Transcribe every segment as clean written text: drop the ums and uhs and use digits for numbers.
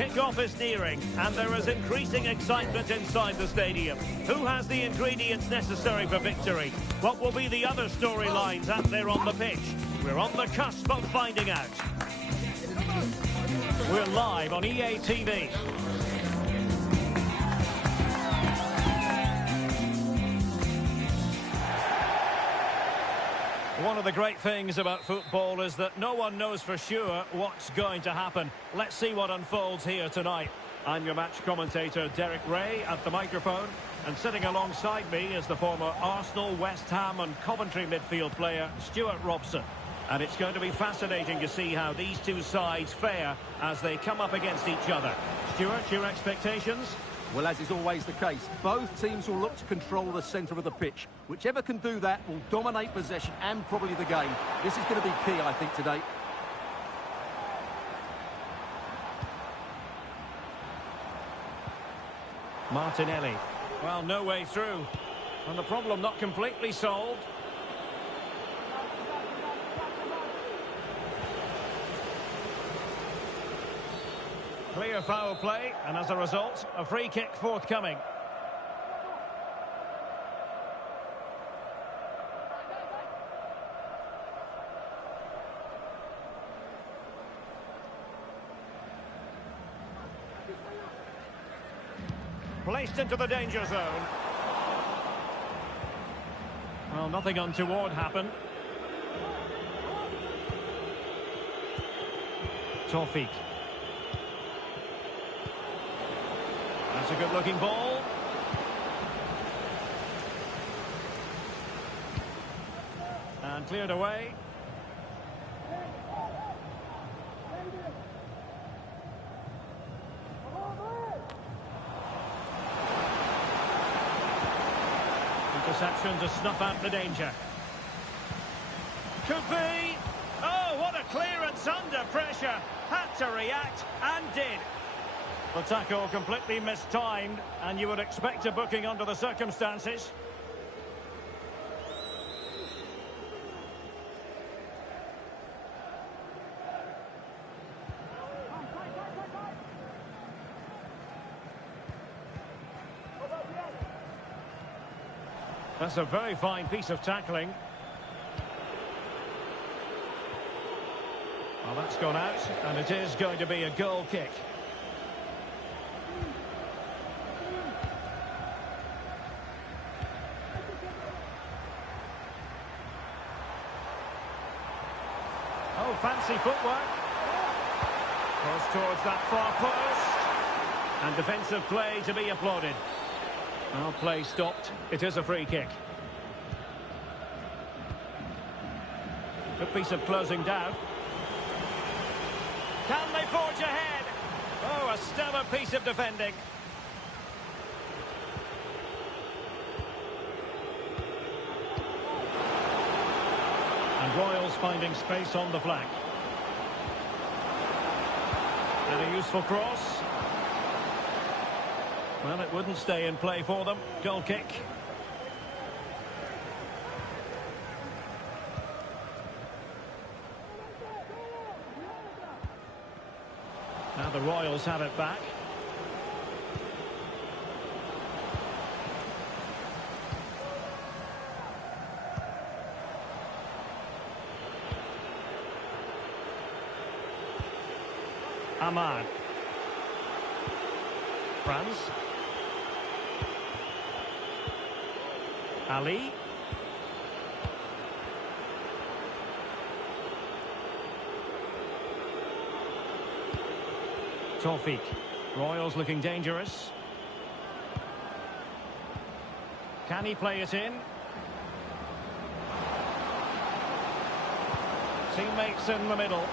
Kick-off is nearing, and there is increasing excitement inside the stadium. Who has the ingredients necessary for victory? What will be the other storylines out there on the pitch? We're on the cusp of finding out. We're live on EA TV. One of the great things about football is that no one knows for sure what's going to happen. Let's see what unfolds here tonight. I'm your match commentator, Derek Ray, at the microphone. And sitting alongside me is the former Arsenal, West Ham and Coventry midfield player, Stuart Robson. And it's going to be fascinating to see how these two sides fare as they come up against each other. Stuart, your expectations? Well, as is always the case, both teams will look to control the centre of the pitch. Whichever can do that will dominate possession and probably the game. This is going to be key, I think, today. Martinelli. Well, no way through. And the problem not completely solved. Clear foul play, and as a result, a free kick forthcoming. Placed into the danger zone. Well, nothing untoward happened. Tawfiq. That's a good-looking ball. And cleared away. Interception to snuff out the danger. Could be. Oh, what a clearance under pressure. Had to react and did. The tackle completely mistimed, and you would expect a booking under the circumstances. That's a very fine piece of tackling. Well, that's gone out, and it is going to be a goal kick. Oh, fancy footwork. Goes towards that far post. And defensive play to be applauded. Well, play stopped. It is a free kick. Good piece of closing down. Can they forge ahead? Oh, a stellar piece of defending. And Royals finding space on the flank. And a useful cross. Well, it wouldn't stay in play for them. Goal kick. Now the Royals have it back. Ahmad. Franz. Ali. Tawfiq. Royals looking dangerous. Can he play it in? Teammates in the middle.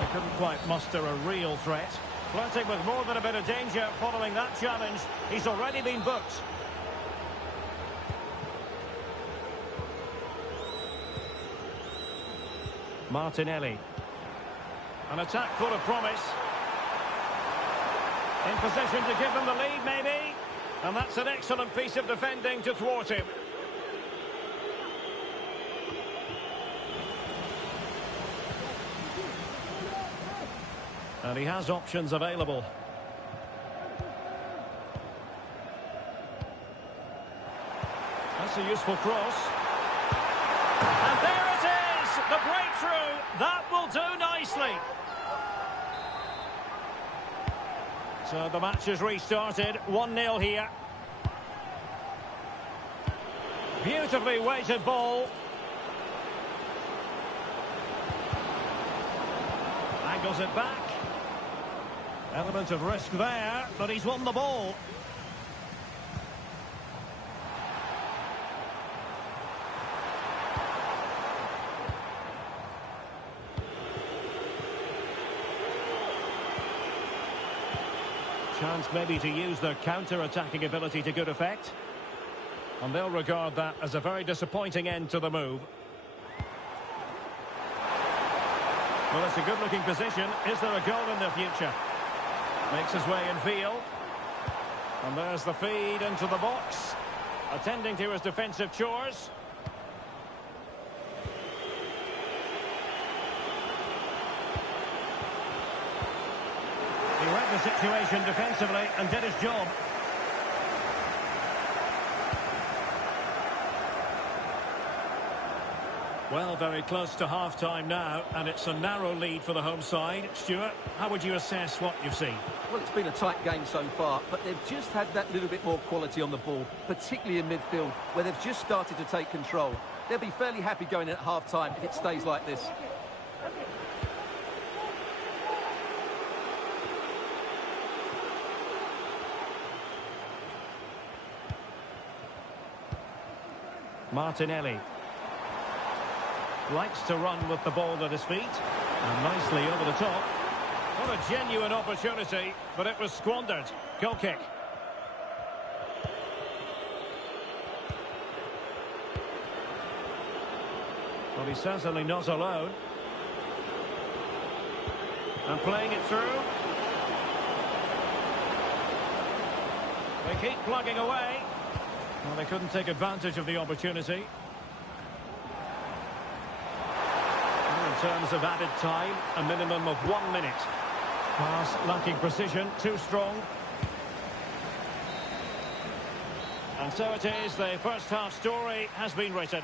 They couldn't quite muster a real threat. Flirting with more than a bit of danger following that challenge. He's already been booked. Martinelli. An attack full of promise. In position to give them the lead, maybe. And that's an excellent piece of defending to thwart him. And he has options available. That's a useful cross. And there it is! The breakthrough! That will do nicely. So the match has restarted. 1-0 here. Beautifully weighted ball. Angles it back. Element of risk there, but he's won the ball. Chance maybe to use their counter-attacking ability to good effect. And they'll regard that as a very disappointing end to the move. Well, it's a good-looking position. Is there a goal in the future? Makes his way in field. And there's the feed into the box. Attending to his defensive chores. He read the situation defensively and did his job. Well, very close to half-time now, and it's a narrow lead for the home side. Stuart, how would you assess what you've seen? Well, it's been a tight game so far, but they've just had that little bit more quality on the ball, particularly in midfield, where they've just started to take control. They'll be fairly happy going in at half-time if it stays like this. Martinelli likes to run with the ball at his feet, and nicely over the top. What a genuine opportunity, but it was squandered. Goal kick. Well, he's certainly not alone. And playing it through. They keep plugging away. Well, they couldn't take advantage of the opportunity. In terms of added time, a minimum of 1 minute. Pass lacking precision, too strong. And so it is, the first half story has been written.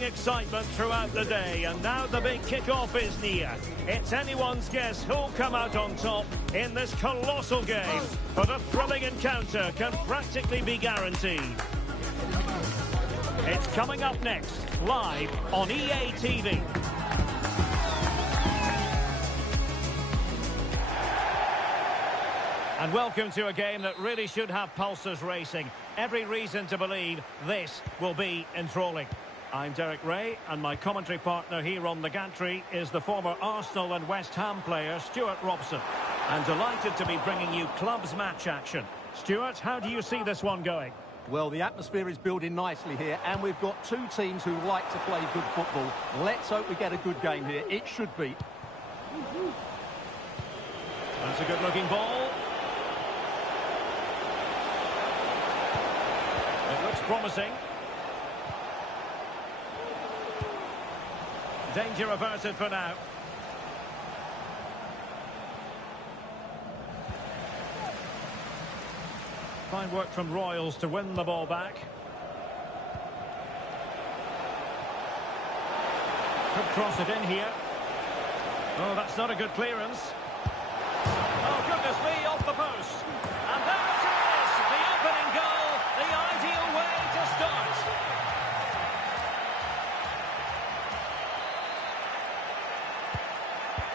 building excitement throughout the day, and now the big kick-off is near. It's anyone's guess who'll come out on top in this colossal game, but a thrilling encounter can practically be guaranteed. It's coming up next, live on EA TV. And welcome to a game that really should have pulses racing. Every reason to believe this will be enthralling. I'm Derek Ray, and my commentary partner here on the gantry is the former Arsenal and West Ham player, Stuart Robson. I'm delighted to be bringing you clubs match action. Stuart, how do you see this one going? Well, the atmosphere is building nicely here, and we've got two teams who like to play good football. Let's hope we get a good game here. It should be. That's a good-looking ball. It looks promising. Danger averted for now. Fine work from Royals to win the ball back. Could cross it in here. Oh, that's not a good clearance. Oh, goodness me, off the post. And there it is, the opening goal, the ideal way to start.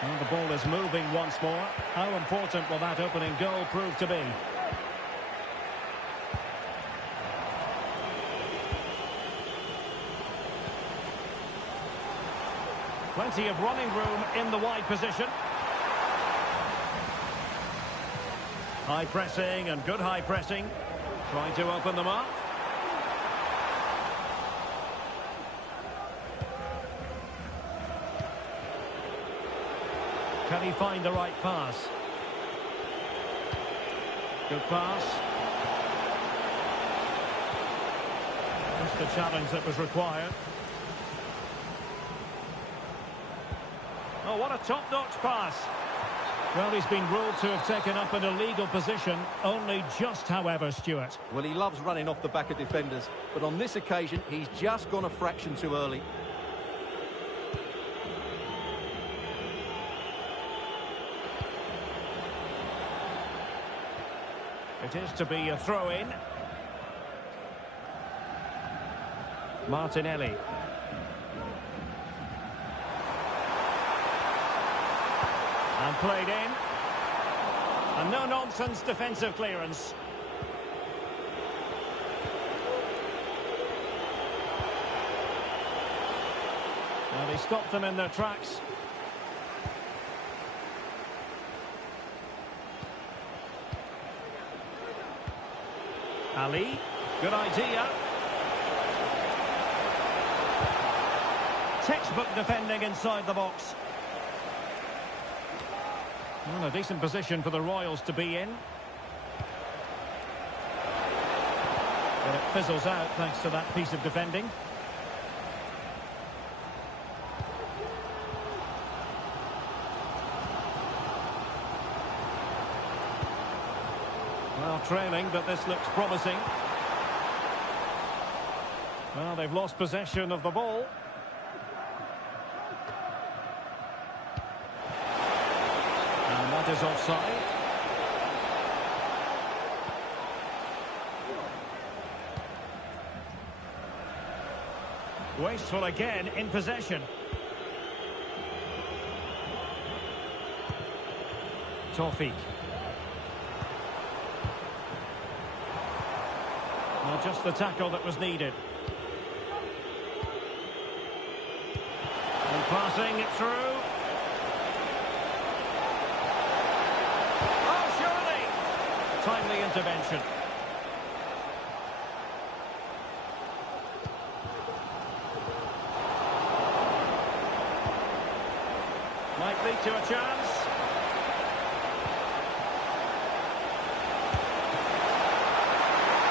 Well, the ball is moving once more. How important will that opening goal prove to be? Plenty of running room in the wide position. High pressing and good high pressing. Trying to open them up. Can he find the right pass? Good pass. Just the challenge that was required. Oh, what a top-notch pass. Well, he's been ruled to have taken up an illegal position, only just, however, Stuart. Well, he loves running off the back of defenders, but on this occasion, he's just gone a fraction too early. It is to be a throw-in. Martinelli. And played in. And no-nonsense defensive clearance. Well, he stopped them in their tracks. Ali, good idea. Textbook defending inside the box. Well, a decent position for the Royals to be in. But it fizzles out thanks to that piece of defending. Well, trailing, but this looks promising. Well, they've lost possession of the ball. And that is offside. Wasteful again in possession. Tawfiq. Well, just the tackle that was needed. And passing it through. Oh, surely! Timely intervention. Might lead to a chance.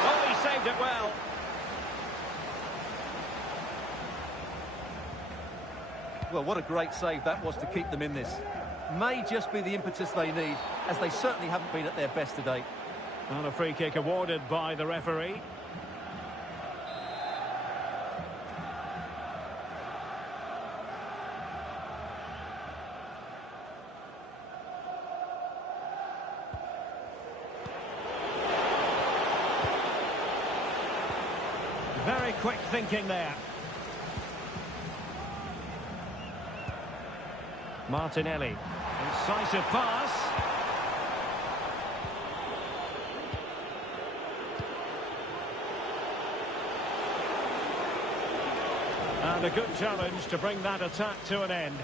Oh, he saved it well. Well, what a great save that was to keep them in this. May just be the impetus they need, as they certainly haven't been at their best today. And a free kick awarded by the referee. Very quick thinking there. Martinelli. Incisive pass. And a good challenge to bring that attack to an end.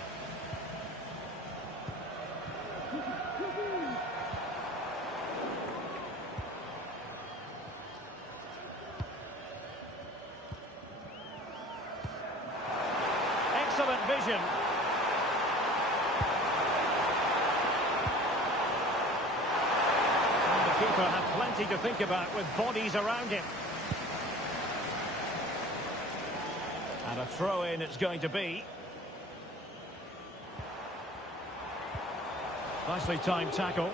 Excellent vision. And the keeper had plenty to think about with bodies around him. And a throw-in it's going to be. Nicely timed tackle.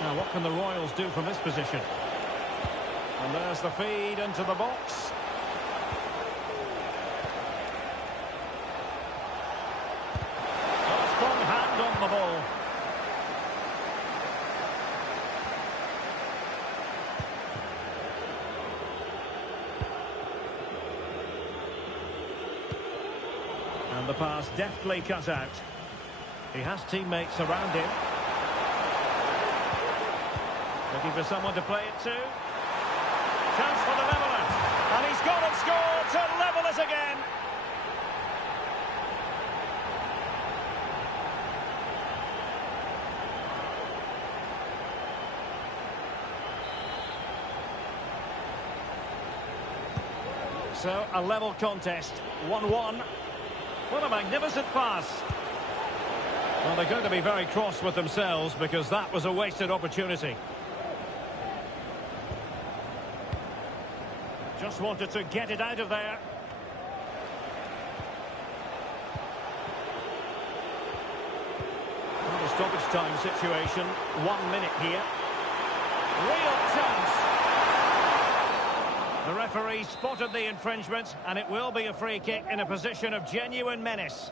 Now what can the Royals do from this position? And there's the feed into the box. A strong hand on the ball. And the pass deftly cut out. He has teammates around him. Looking for someone to play it to. Chance for the leveller. And he's gone and scored to level it again. So, a level contest. 1-1. What a magnificent pass. Well, they're going to be very cross with themselves because that was a wasted opportunity. Just wanted to get it out of there. Not a stoppage time situation. 1 minute here. Real chance. The referee spotted the infringement, and it will be a free kick in a position of genuine menace.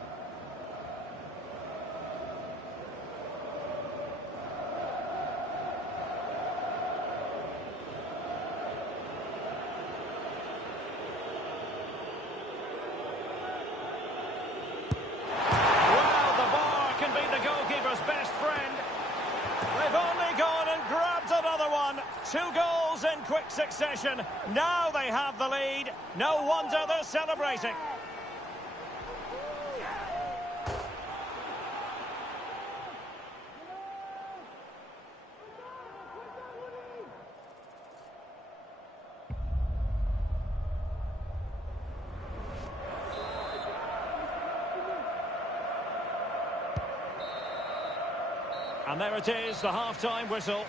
Well, the bar can be the goalkeeper's best friend. They've only gone and grabbed another one. 2 goals in quick succession. Now they have the lead. No wonder they're celebrating. And there it is, the half-time whistle.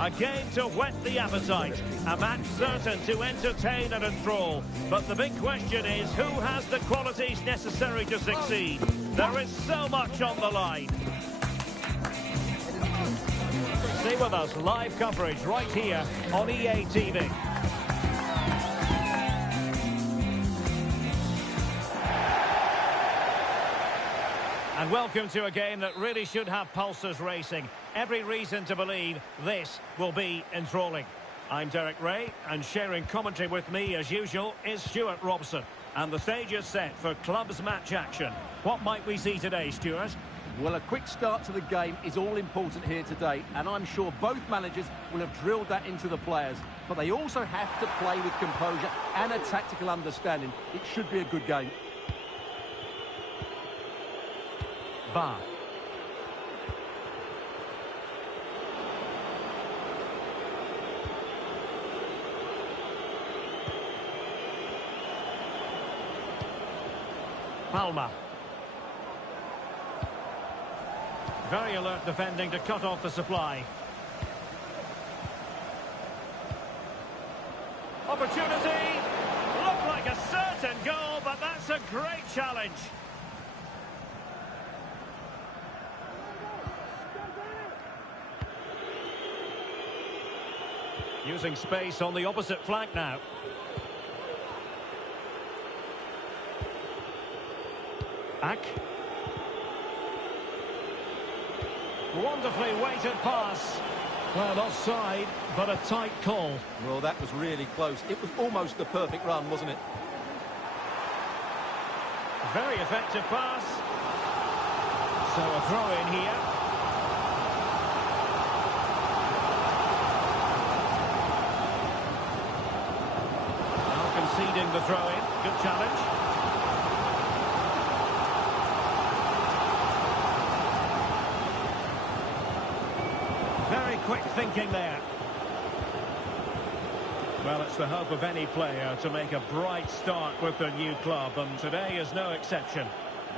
A game to whet the appetite. A match certain to entertain and enthrall. But the big question is, who has the qualities necessary to succeed? There is so much on the line. Stay with us, live coverage right here on EA TV. And welcome to a game that really should have pulses racing. Every reason to believe this will be enthralling. I'm Derek Ray, and sharing commentary with me, as usual, is Stuart Robson. And the stage is set for clubs match action. What might we see today, Stuart? Well, a quick start to the game is all important here today, and I'm sure both managers will have drilled that into the players. But they also have to play with composure and a tactical understanding. It should be a good game. Bar. Palmer. Very alert defending to cut off the supply. Opportunity! Looked like a certain goal, but that's a great challenge. Using space on the opposite flank now. Ack. Wonderfully weighted pass. Well, offside, but a tight call. Well, that was really close. It was almost the perfect run, wasn't it? Very effective pass. So a throw in here. Now conceding the throw in. Good challenge. Very quick thinking there. Well, it's the hope of any player to make a bright start with their new club, and today is no exception.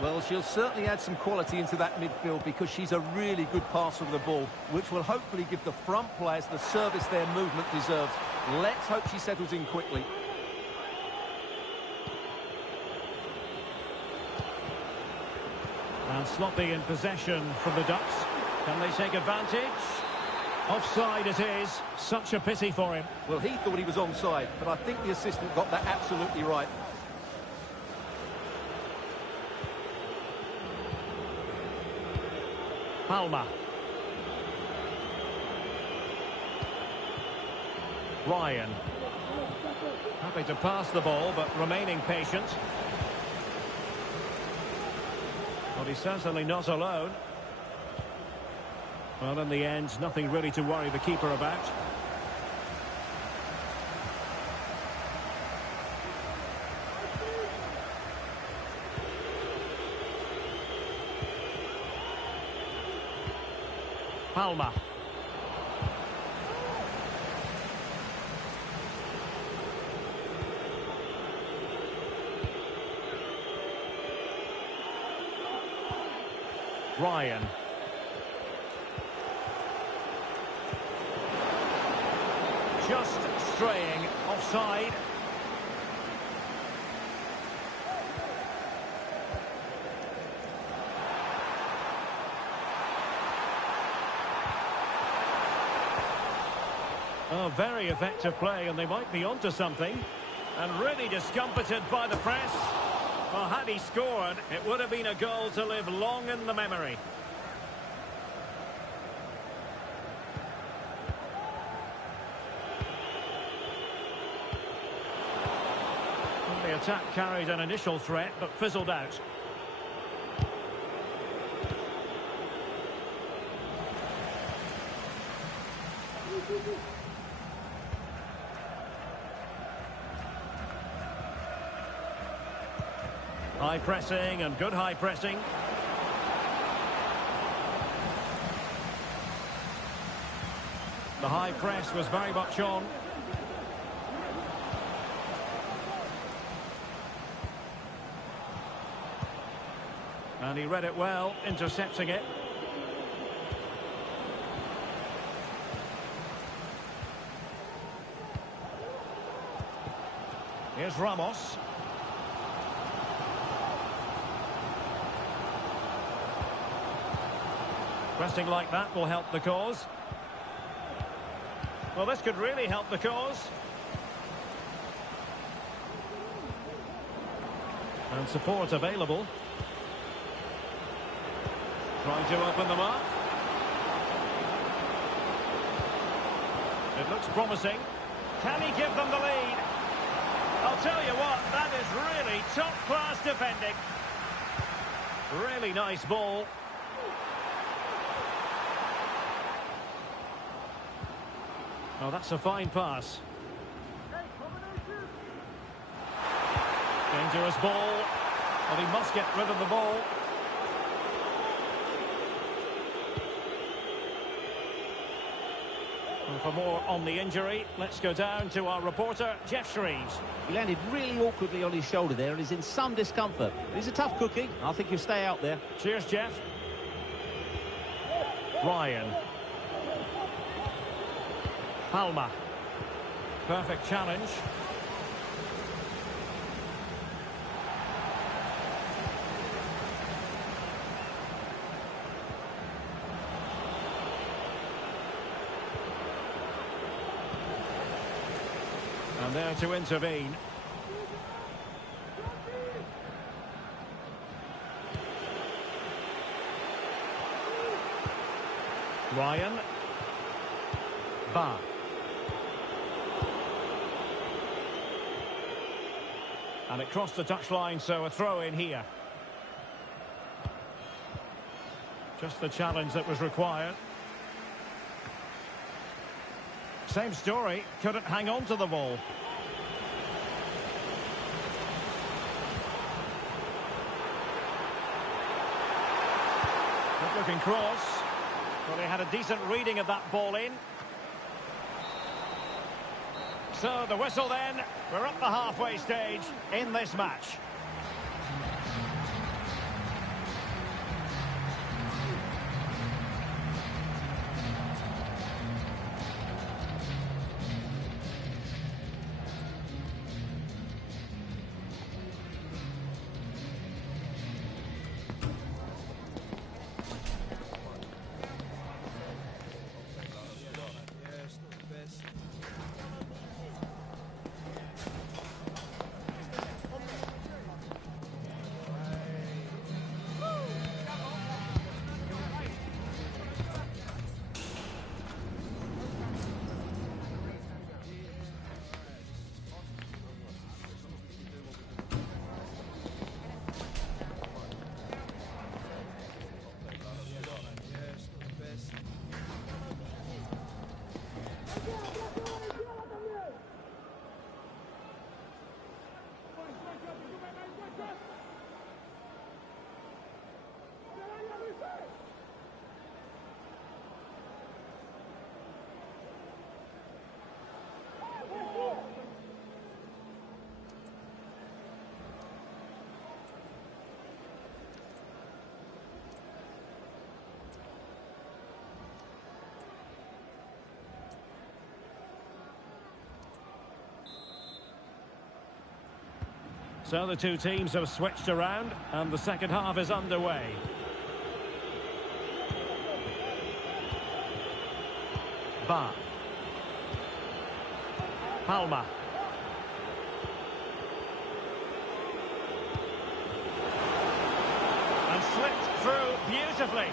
Well, she'll certainly add some quality into that midfield because she's a really good passer of the ball, which will hopefully give the front players the service their movement deserves. Let's hope she settles in quickly. And sloppy in possession from the Ducks. Can they take advantage? Offside it is. Such a pity for him. Well, he thought he was onside, but I think the assistant got that absolutely right. Palmer. Ryan. Happy to pass the ball, but remaining patient. But he's certainly not alone. Well, in the end, nothing really to worry the keeper about. Palmer. Ryan. Just straying offside. Oh, very effective play, and they might be onto something. And really discomfited by the press. Well, had he scored, it would have been a goal to live long in the memory. The attack carried an initial threat, but fizzled out. High pressing and good high pressing. The high press was very much on. And he read it well, intercepting it. Here's Ramos. Pressing like that will help the cause. Well, this could really help the cause. And support available. Trying to open them up. It looks promising. Can he give them the lead? I'll tell you what, that is really top-class defending. Really nice ball. Oh, that's a fine pass. Dangerous ball. Well, he must get rid of the ball. And for more on the injury, let's go down to our reporter, Jeff Shreves. He landed really awkwardly on his shoulder there and is in some discomfort. He's a tough cookie. I think he'll stay out there. Cheers, Jeff. Ryan. Palmer. Perfect challenge. And there to intervene. Ryan. Ba. And it crossed the touchline, so a throw in here. Just the challenge that was required. Same story, couldn't hang on to the ball. Good looking cross. Well, he had a decent reading of that ball in. So the whistle then, we're up the halfway stage in this match. So the two teams have switched around and the second half is underway. Ba. Palmer. And slipped through beautifully.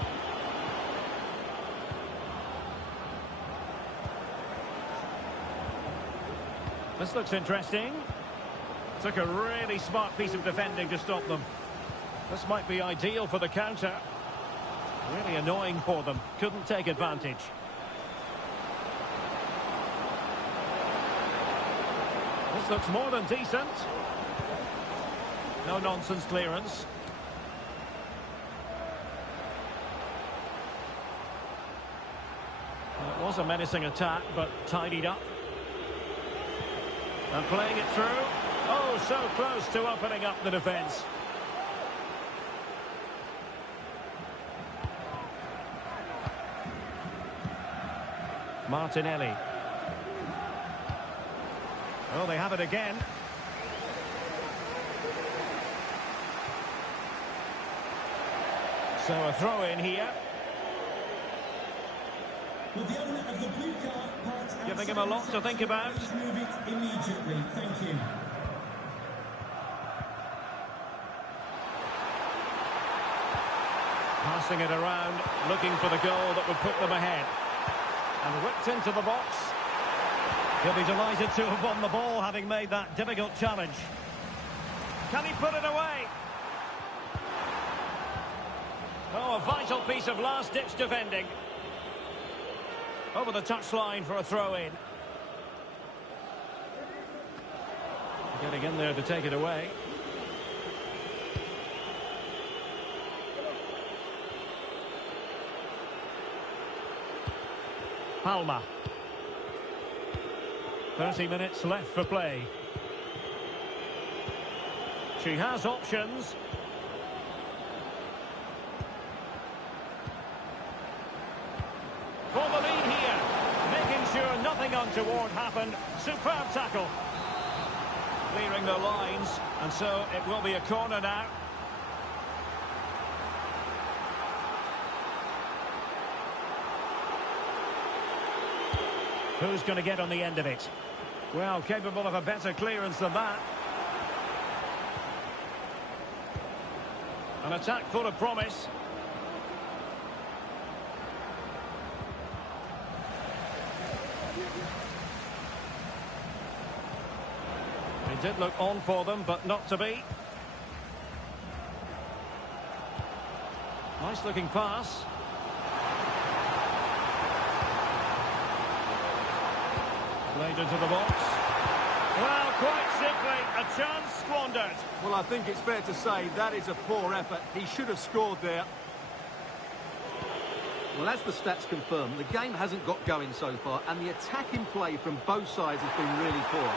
This looks interesting. Took a really smart piece of defending to stop them. This might be ideal for the counter. Really annoying for them. Couldn't take advantage. This looks more than decent. No nonsense clearance. Well, it was a menacing attack, but tidied up. And playing it through. Oh, so close to opening up the defence. Martinelli. Oh, they have it again. So a throw in here. Well, the owner of the blue car parked Giving him a lot to think about. Please move it immediately. Thank you. Passing it around, looking for the goal that would put them ahead. And whipped into the box. He'll be delighted to have won the ball, having made that difficult challenge. Can he put it away? Oh, a vital piece of last-ditch defending. Over the touchline for a throw-in. Getting in there to take it away. Palma. 30 minutes left for play. She has options. For the lead here, making sure nothing untoward happened. Superb tackle. Clearing the lines, and so it will be a corner now. Who's going to get on the end of it? Well, capable of a better clearance than that. An attack full of promise. It did look on for them, but not to be. Nice looking pass. Played into the box. Well, quite simply, a chance squandered. Well, I think it's fair to say that is a poor effort. He should have scored there. Well, as the stats confirm, the game hasn't got going so far, and the attacking play from both sides has been really poor.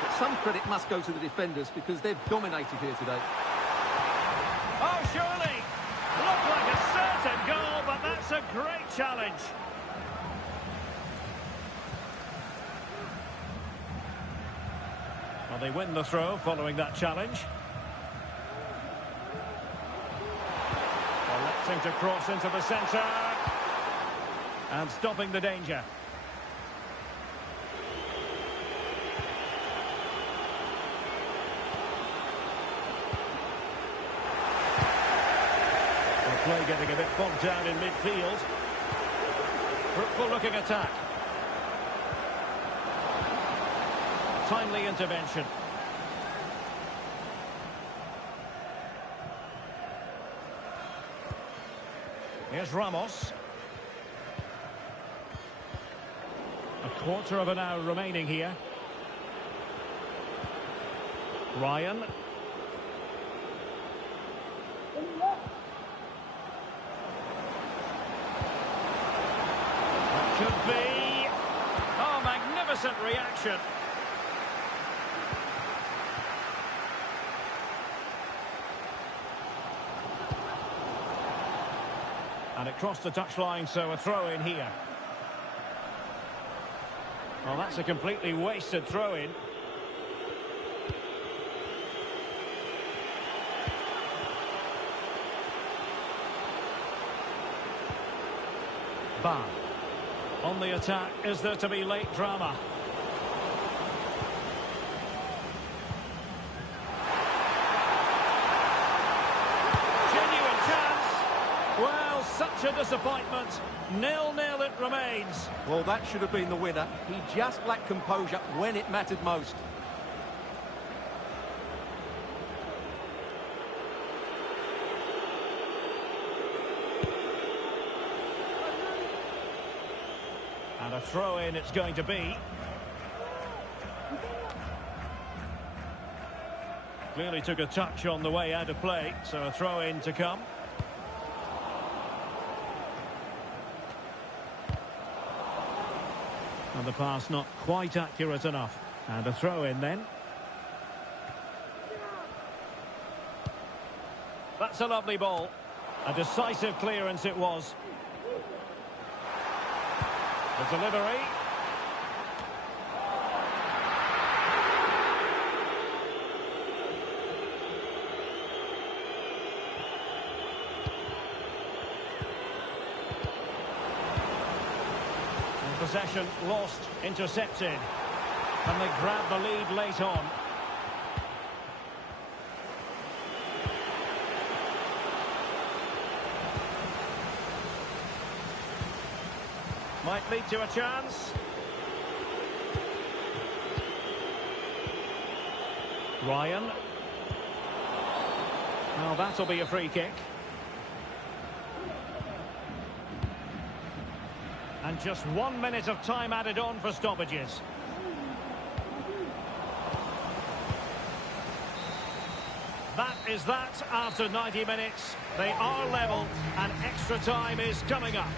But some credit must go to the defenders because they've dominated here today. Oh, surely! Looked like a certain goal, but that's a great challenge. Well, they win the throw following that challenge. Electing to cross into the centre. And stopping the danger. The play getting a bit bogged down in midfield. Fruitful looking attack. Timely intervention. Here's Ramos. A quarter of an hour remaining here. Ryan. That could be. Oh, magnificent reaction. And it crossed the touchline, so a throw in here. Well, that's a completely wasted throw in. Ba. On the attack, is there to be late drama? Such a disappointment. 0-0 it remains. Well, that should have been the winner. He just lacked composure when it mattered most. And a throw-in it's going to be. Clearly took a touch on the way out of play, so a throw-in to come. And the pass not quite accurate enough. And a throw in then. That's a lovely ball. A decisive clearance it was. The delivery. Possession lost, intercepted. And they grab the lead late on. Might lead to a chance. Ryan. Now that'll be a free kick. And just 1 minute of time added on for stoppages. That is that after 90 minutes. They are level and extra time is coming up.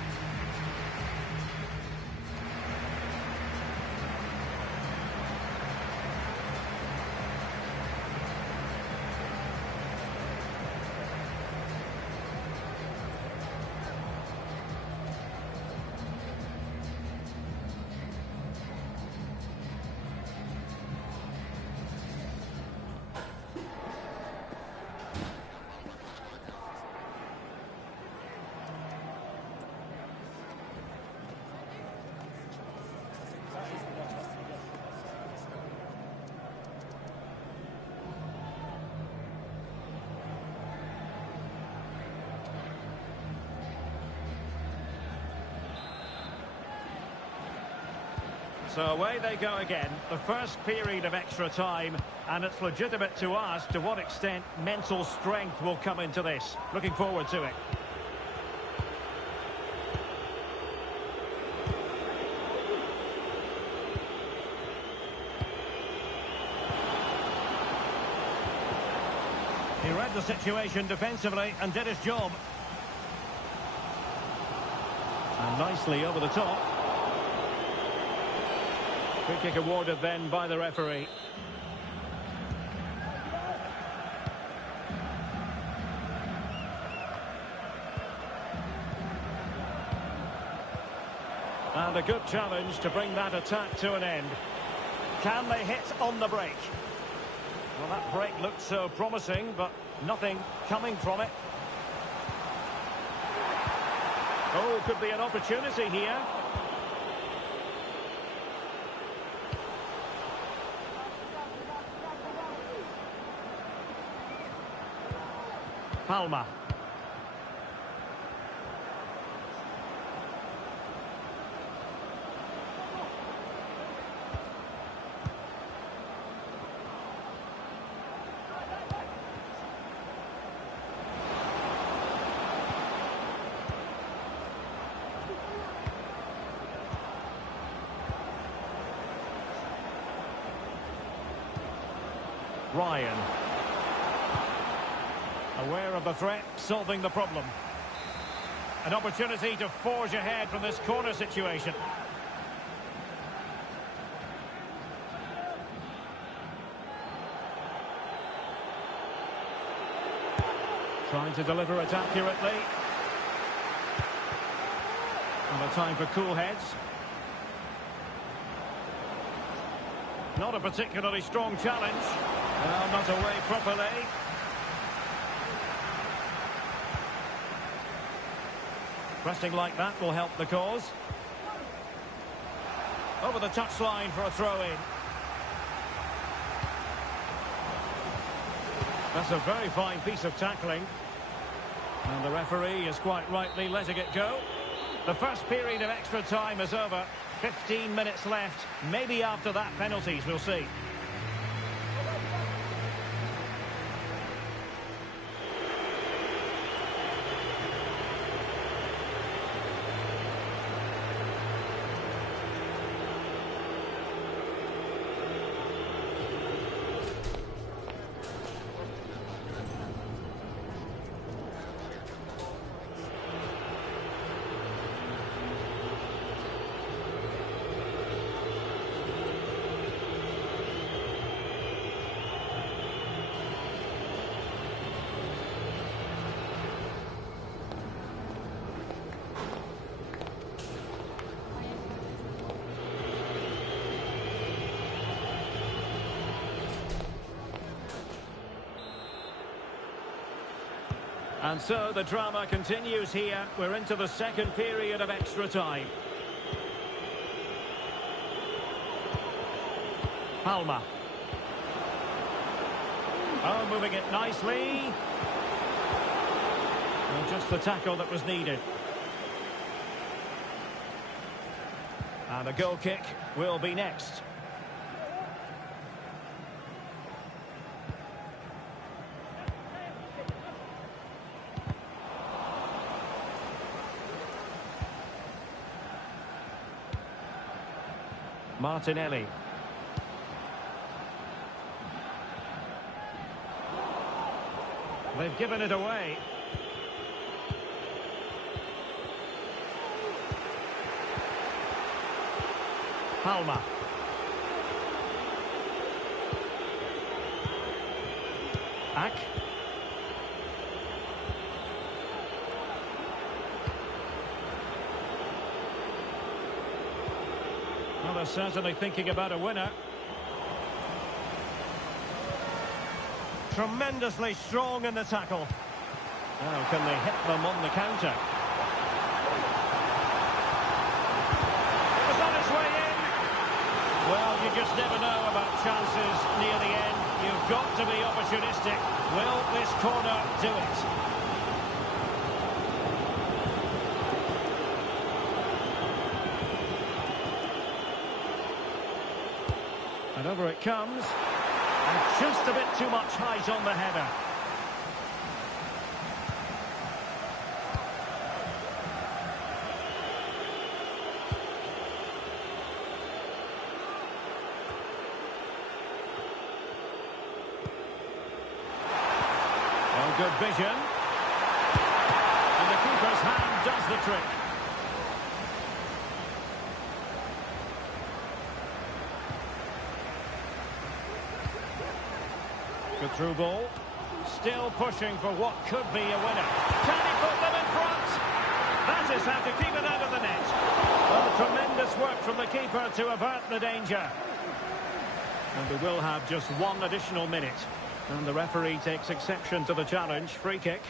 So away they go again, the first period of extra time, and it's legitimate to ask to what extent mental strength will come into this. Looking forward to it. He read the situation defensively and did his job. And nicely over the top. Free kick awarded then by the referee. And a good challenge to bring that attack to an end. Can they hit on the break? Well, that break looked so promising, but nothing coming from it. Oh, could be an opportunity here. Palma. Ryan. Aware of the threat, solving the problem. An opportunity to forge ahead from this corner situation. Trying to deliver it accurately. And a time for cool heads. Not a particularly strong challenge. Well, not away properly. Pressing like that will help the cause. Over the touchline for a throw-in. That's a very fine piece of tackling. And the referee is quite rightly letting it go. The first period of extra time is over. 15 minutes left. Maybe after that, penalties, we'll see. And so the drama continues here. We're into the second period of extra time. Palma. Oh, moving it nicely. Well, just the tackle that was needed. And a goal kick will be next. Martinelli. They've given it away. Palma. Ack. Well, they're certainly thinking about a winner. Tremendously strong in the tackle. Now, can they hit them on the counter? It was on its way in. Well, you just never know about chances near the end. You've got to be opportunistic. Will this corner do it? And over it comes. And just a bit too much height on the header. Well, good vision. And the keeper's hand does the trick. Good through ball. Still pushing for what could be a winner. Can he put them in front? That is how to keep it out of the net. Well, tremendous work from the keeper to avert the danger. And we will have just one additional minute. And the referee takes exception to the challenge. Free kick.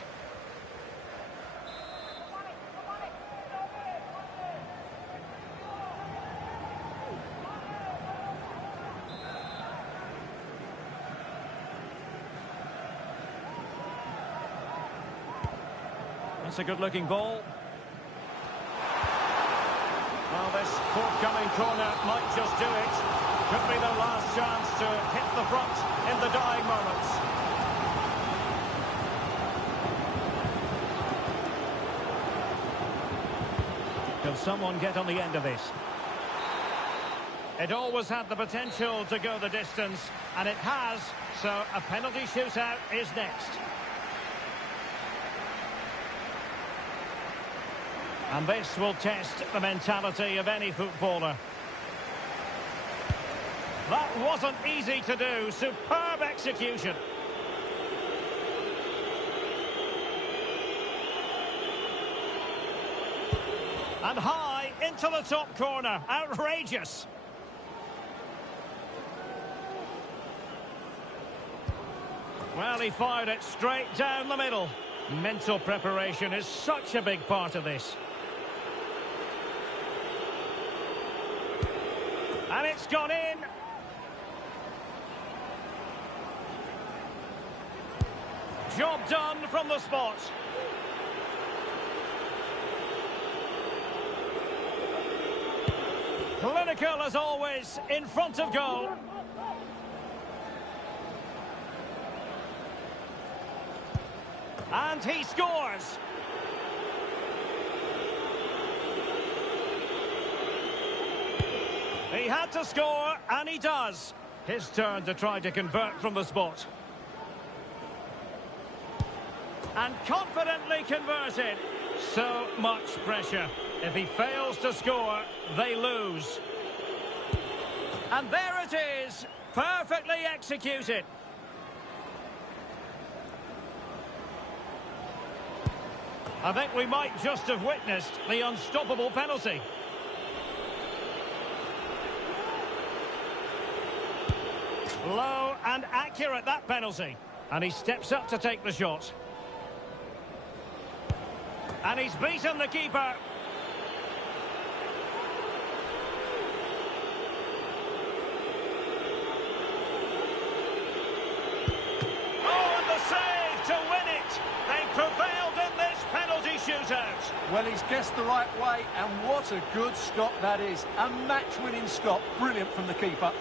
That's a good-looking ball. Well, this forthcoming corner might just do it. Could be their last chance to hit the front in the dying moments. Can someone get on the end of this? It always had the potential to go the distance, and it has, so a penalty shootout is next. And this will test the mentality of any footballer. That wasn't easy to do. Superb execution. And high into the top corner. Outrageous. Well, he fired it straight down the middle. Mental preparation is such a big part of this. And it's gone in. Job done from the spot. Clinical as always, in front of goal. And he scores. He had to score, and he does. His turn to try to convert from the spot. And confidently converted. So much pressure. If he fails to score, they lose. And there it is, perfectly executed. I think we might just have witnessed the unstoppable penalty. Low and accurate, that penalty. And he steps up to take the shot. And he's beaten the keeper. he's guessed the right way, and what a good stop that is. A match-winning stop. Brilliant from the keeper.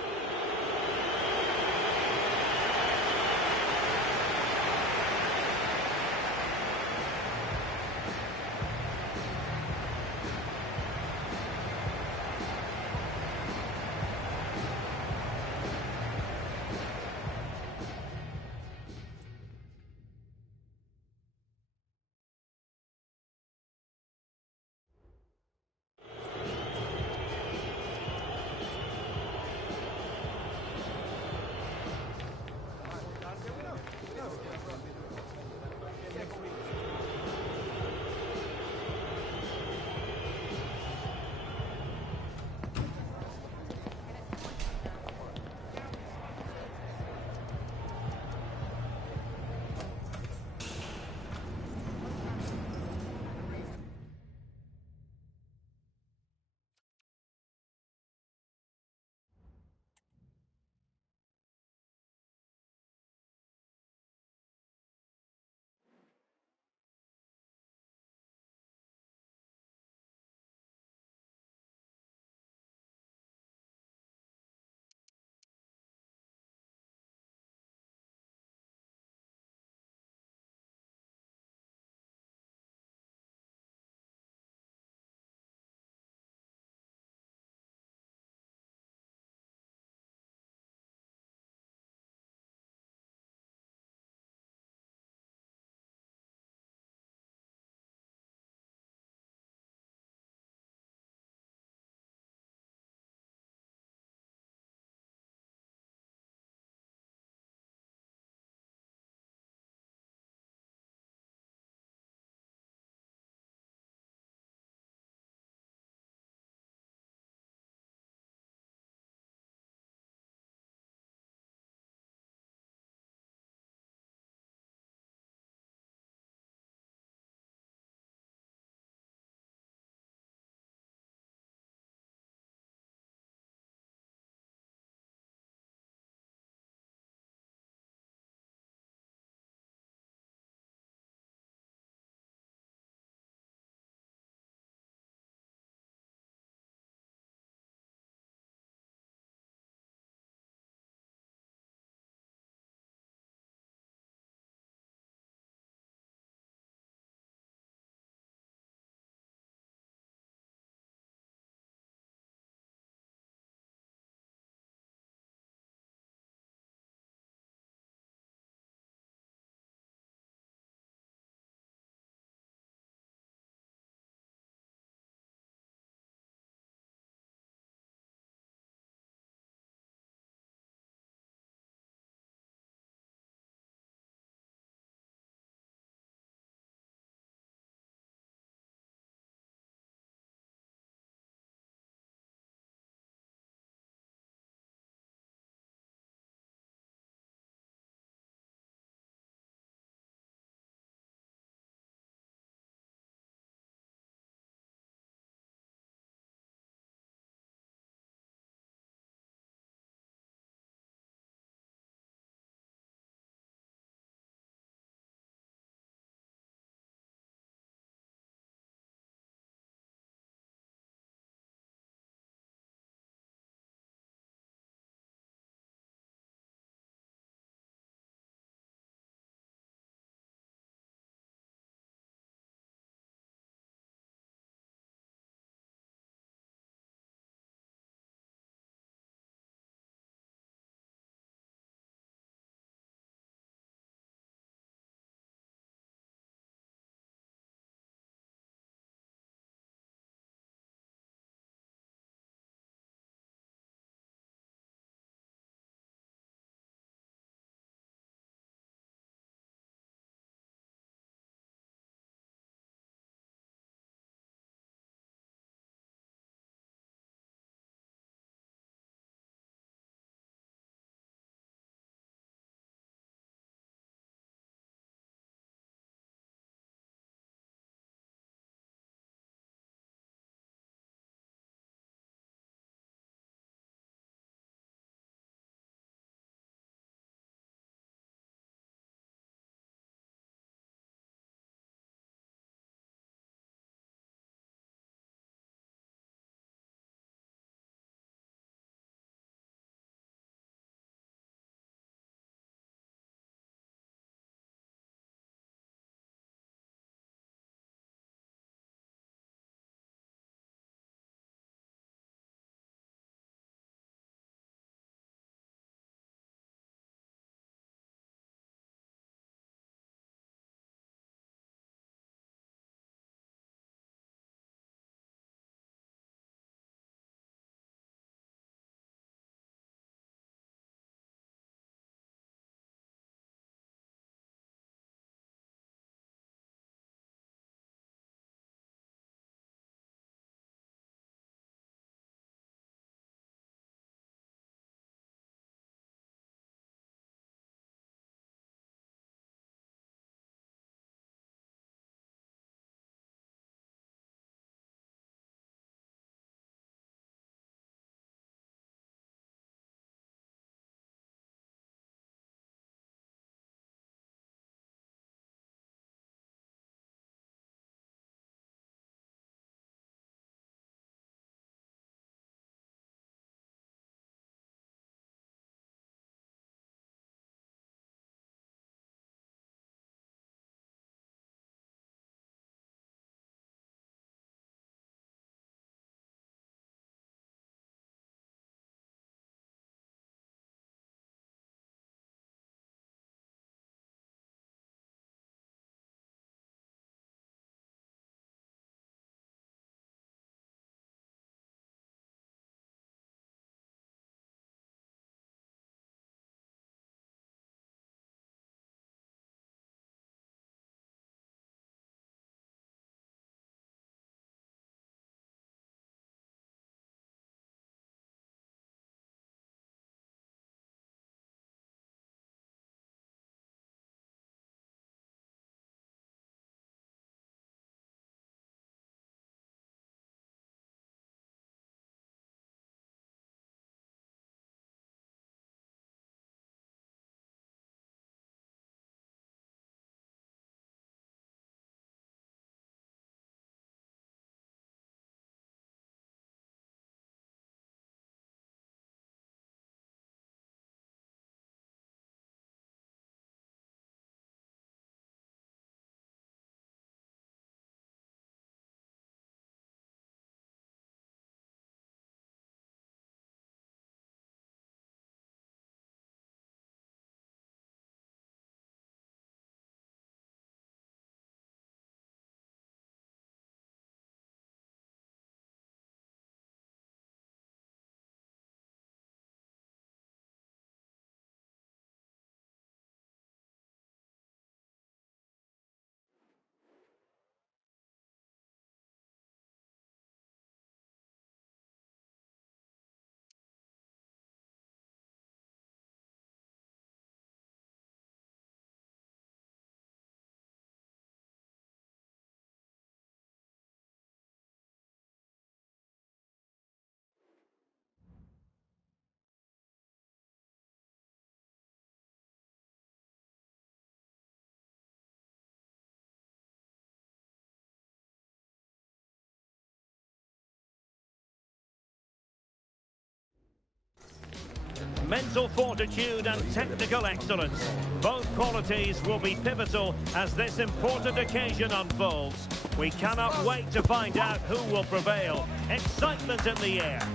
Mental fortitude and technical excellence. Both qualities will be pivotal as this important occasion unfolds. We cannot wait to find out who will prevail. Excitement in the air.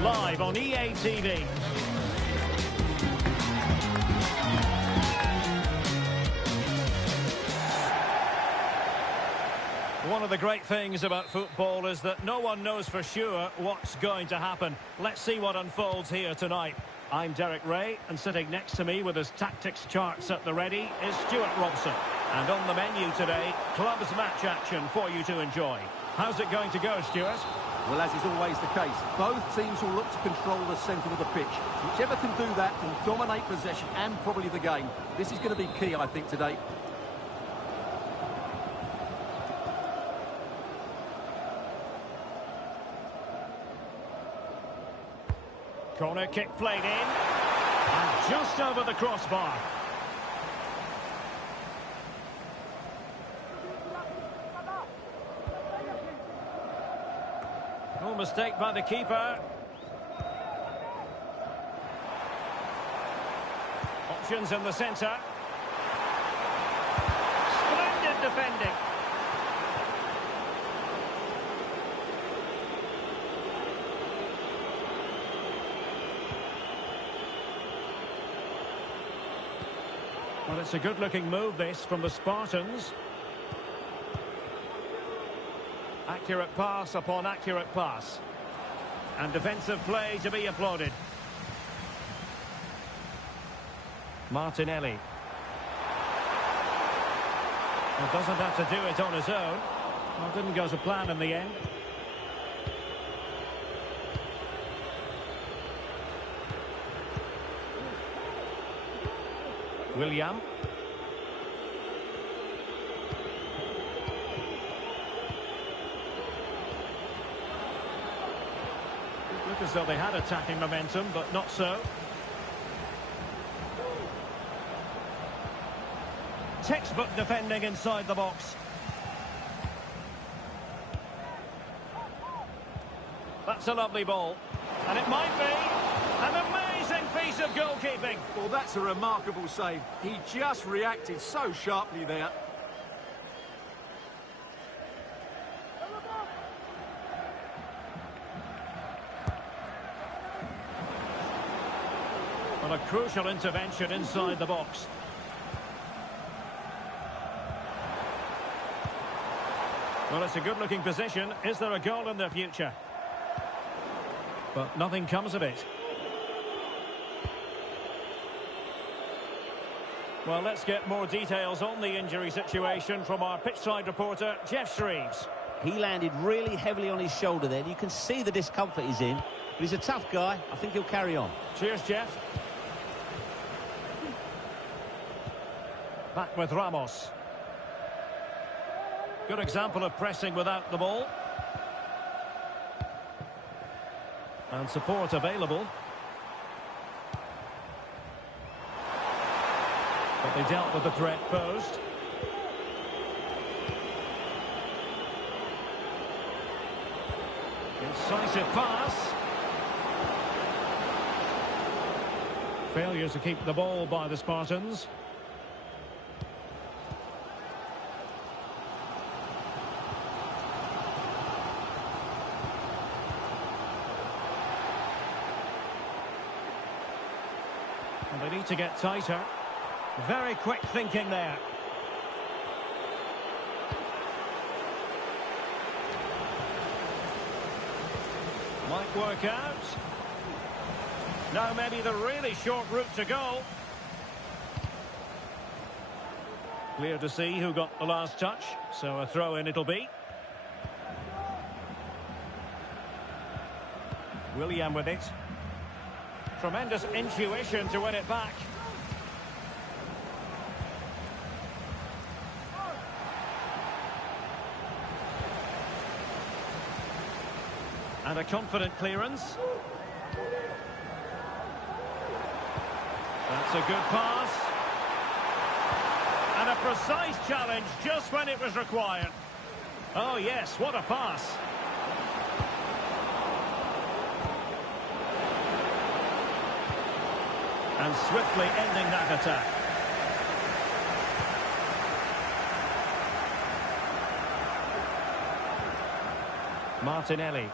Live on EA TV. One of the great things about football is that no one knows for sure what's going to happen. Let's see what unfolds here tonight. I'm Derek Ray, and sitting next to me with his tactics charts at the ready is Stuart Robson. And on the menu today, clubs match action for you to enjoy. How's it going to go, Stuart? Well, as is always the case, both teams will look to control the centre of the pitch. Whichever can do that will dominate possession and probably the game. This is going to be key, I think, today. Corner kick played in, and just over the crossbar. No mistake by the keeper. Options in the centre. Splendid defending. Well, it's a good-looking move, this, from the Spartans. Accurate pass upon accurate pass. And defensive play to be applauded. Martinelli. Well, doesn't have to do it on his own. Well, didn't go to plan in the end. William. Look as though they had attacking momentum, but not so. Textbook defending inside the box. That's a lovely ball. And it might be an amazing piece of goalkeeping. Well, that's a remarkable save. He just reacted so sharply there. Well, a crucial intervention inside the box. Well, it's a good-looking position. Is there a goal in the future? But nothing comes of it. Well, let's get more details on the injury situation from our pitchside reporter, Jeff Shreves. He landed really heavily on his shoulder there. You can see the discomfort he's in. But he's a tough guy. I think he'll carry on. Cheers, Jeff. Back with Ramos. Good example of pressing without the ball. And support available. But they dealt with the threat posed. Incisive pass. Failure to keep the ball by the Spartans. And they need to get tighter. Very quick thinking there. Might work out. Now maybe the really short route to go. Clear to see who got the last touch, so a throw-in it'll be. William with it. Tremendous intuition to win it back. And a confident clearance. That's a good pass. And a precise challenge just when it was required. Oh yes, what a pass. And swiftly ending that attack. Martinelli.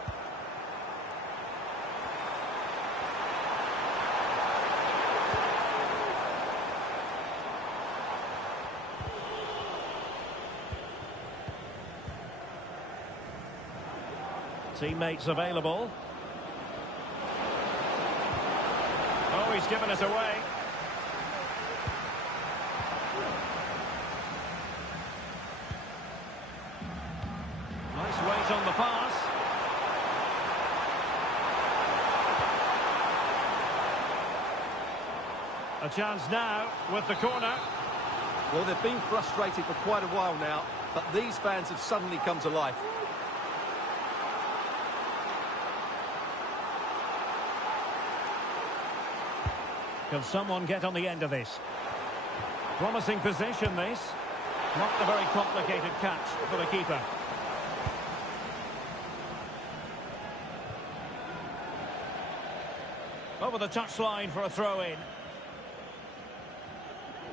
Teammates available. Oh, he's given it away. Nice weight on the pass. A chance now with the corner. Well, they've been frustrated for quite a while now, but these fans have suddenly come to life. Can someone get on the end of this? Promising position, this. Not a very complicated catch for the keeper. Over the touchline for a throw-in.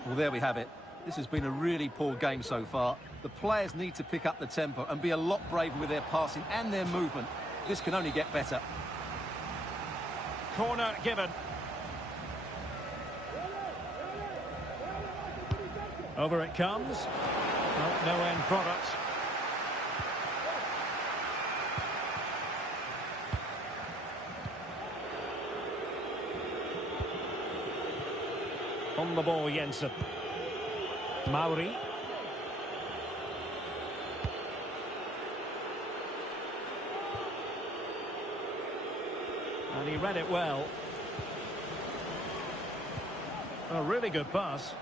Well, there we have it. This has been a really poor game so far. The players need to pick up the tempo and be a lot braver with their passing and their movement. This can only get better. Corner given. Over it comes. No end product. On the ball, Jensen. Mauri. And he read it well. A really good pass.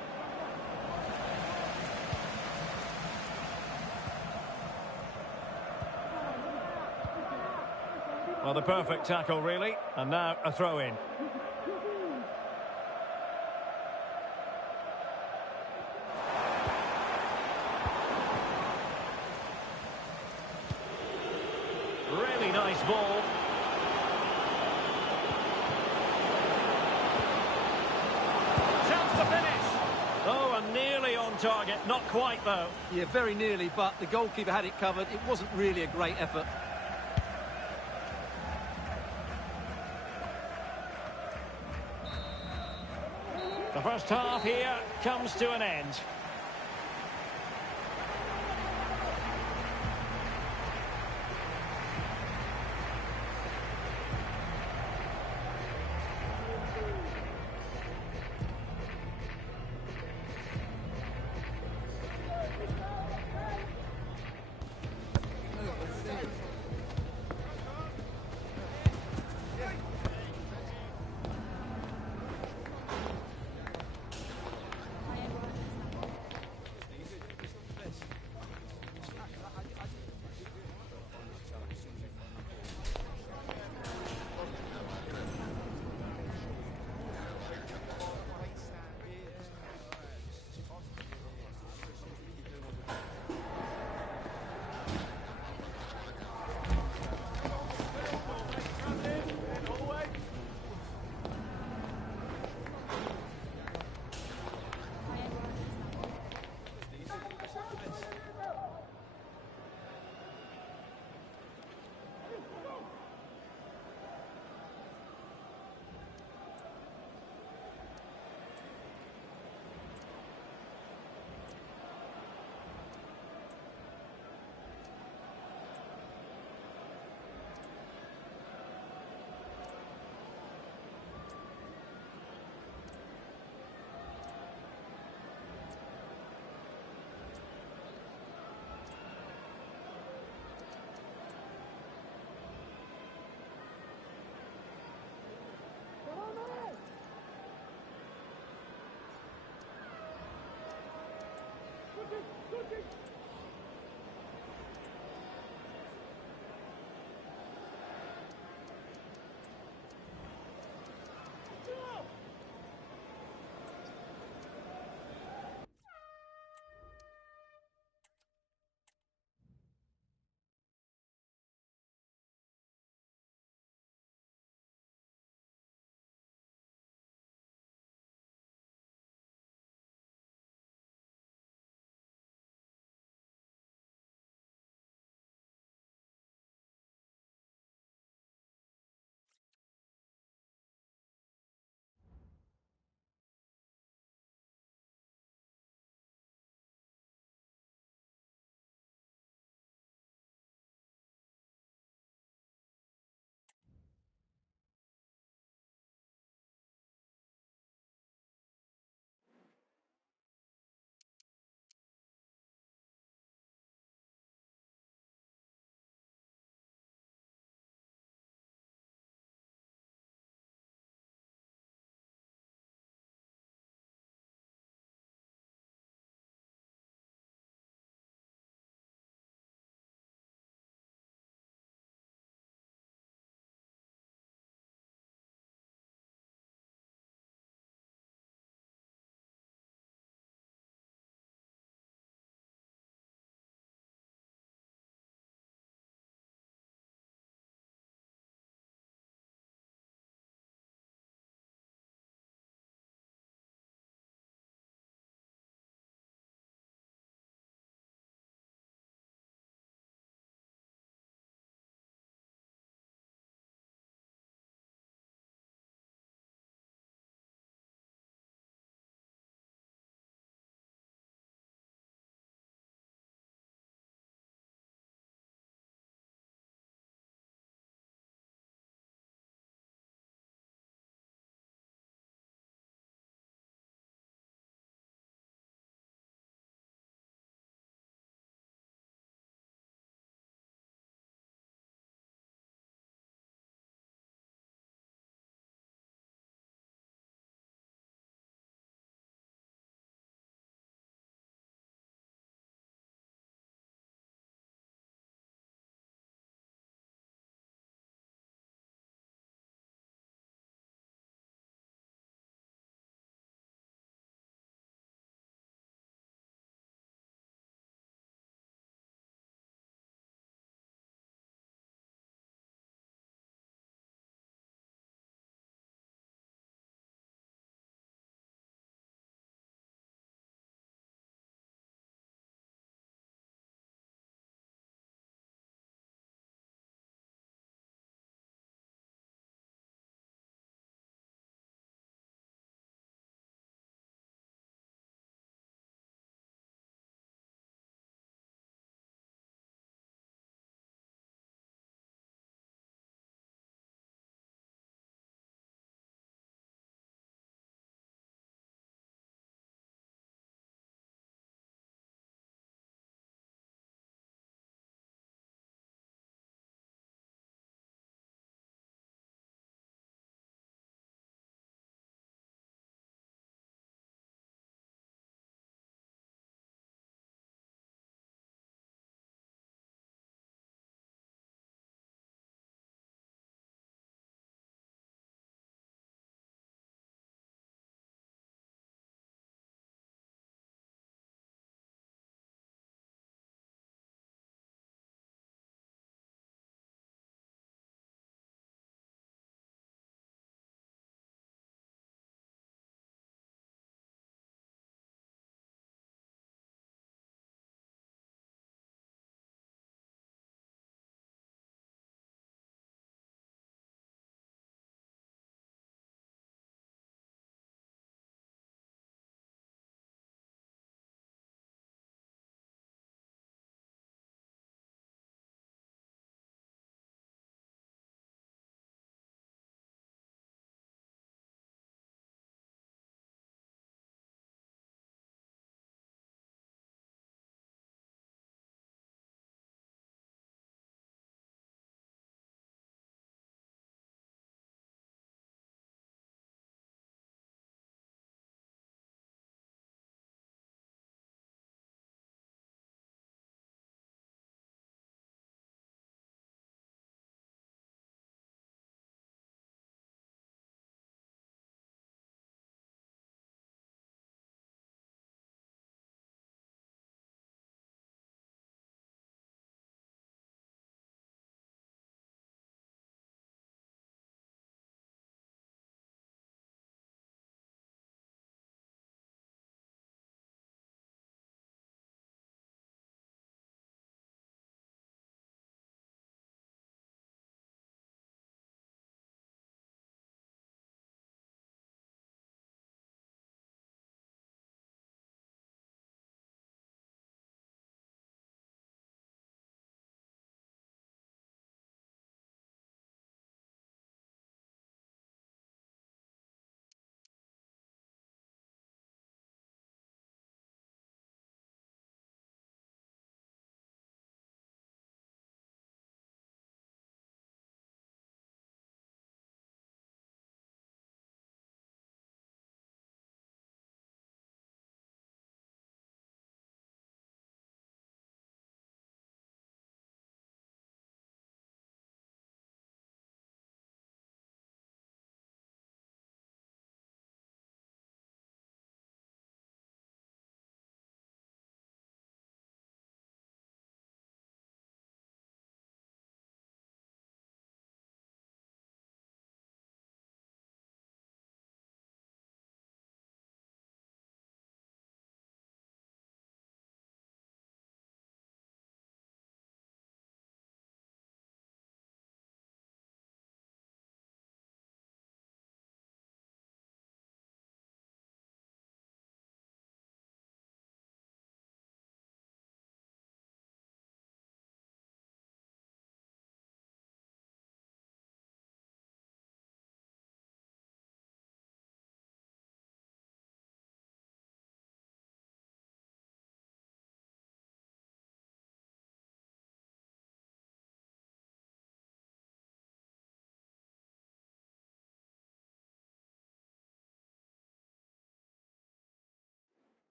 Well, the perfect tackle, really. And now a throw-in. Really nice ball. Chance to finish. Oh, and nearly on target. Not quite, though. Yeah, very nearly, but the goalkeeper had it covered. It wasn't really a great effort. The first half here comes to an end.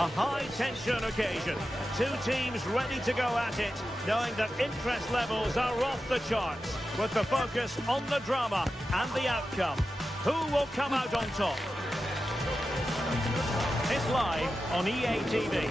A high-tension occasion. Two teams ready to go at it, knowing that interest levels are off the charts, with the focus on the drama and the outcome. Who will come out on top? It's live on EA TV.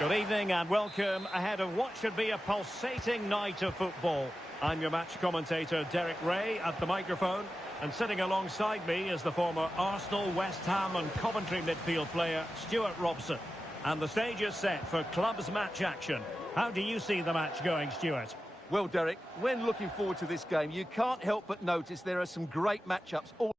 Good evening and welcome ahead of what should be a pulsating night of football. I'm your match commentator, Derek Ray, at the microphone. And sitting alongside me is the former Arsenal, West Ham and Coventry midfield player, Stuart Robson. And the stage is set for clubs match action. How do you see the match going, Stuart? Well, Derek, when looking forward to this game, you can't help but notice there are some great matchups all.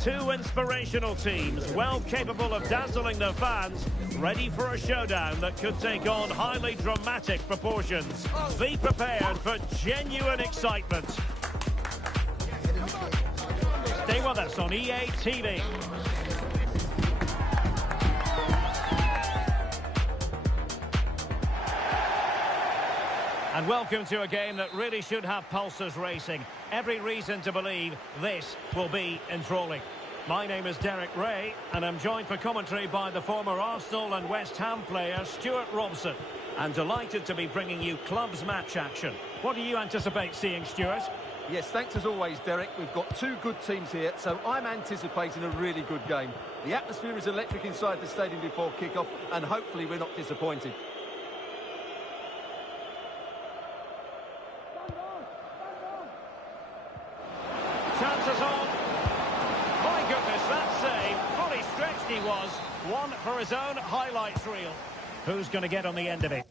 Two inspirational teams, well capable of dazzling their fans, ready for a showdown that could take on highly dramatic proportions. Be prepared for genuine excitement. Stay with us on EA TV. And welcome to a game that really should have pulses racing. Every reason to believe this will be enthralling. My name is Derek Ray, and I'm joined for commentary by the former Arsenal and West Ham player, Stuart Robson. I'm delighted to be bringing you clubs match action. What do you anticipate seeing, Stuart? Yes, thanks as always, Derek. We've got two good teams here, so I'm anticipating a really good game. The atmosphere is electric inside the stadium before kick-off, and hopefully we're not disappointed. Chances on. My goodness, that save. Fully stretched he was. One for his own highlights reel. Who's going to get on the end of it?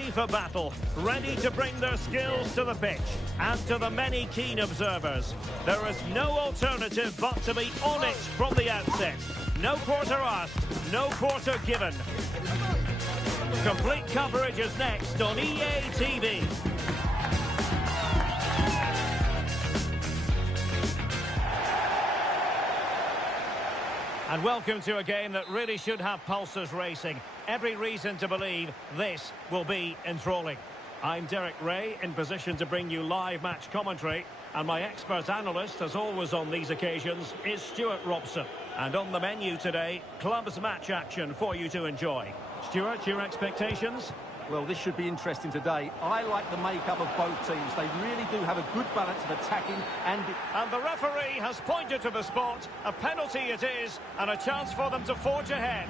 ready for battle, ready to bring their skills to the pitch. And to the many keen observers, there is no alternative but to be on it from the outset. No quarter asked, no quarter given. Complete coverage is next on EA TV. And welcome to a game that really should have pulses racing. Every reason to believe this will be enthralling. I'm Derek Ray, in position to bring you live match commentary. And my expert analyst, as always on these occasions, is Stuart Robson. And on the menu today, clubs match action for you to enjoy. Stuart, your expectations? Well, this should be interesting today. I like the makeup of both teams. They really do have a good balance of attacking and... And the referee has pointed to the spot. A penalty it is, and a chance for them to forge ahead.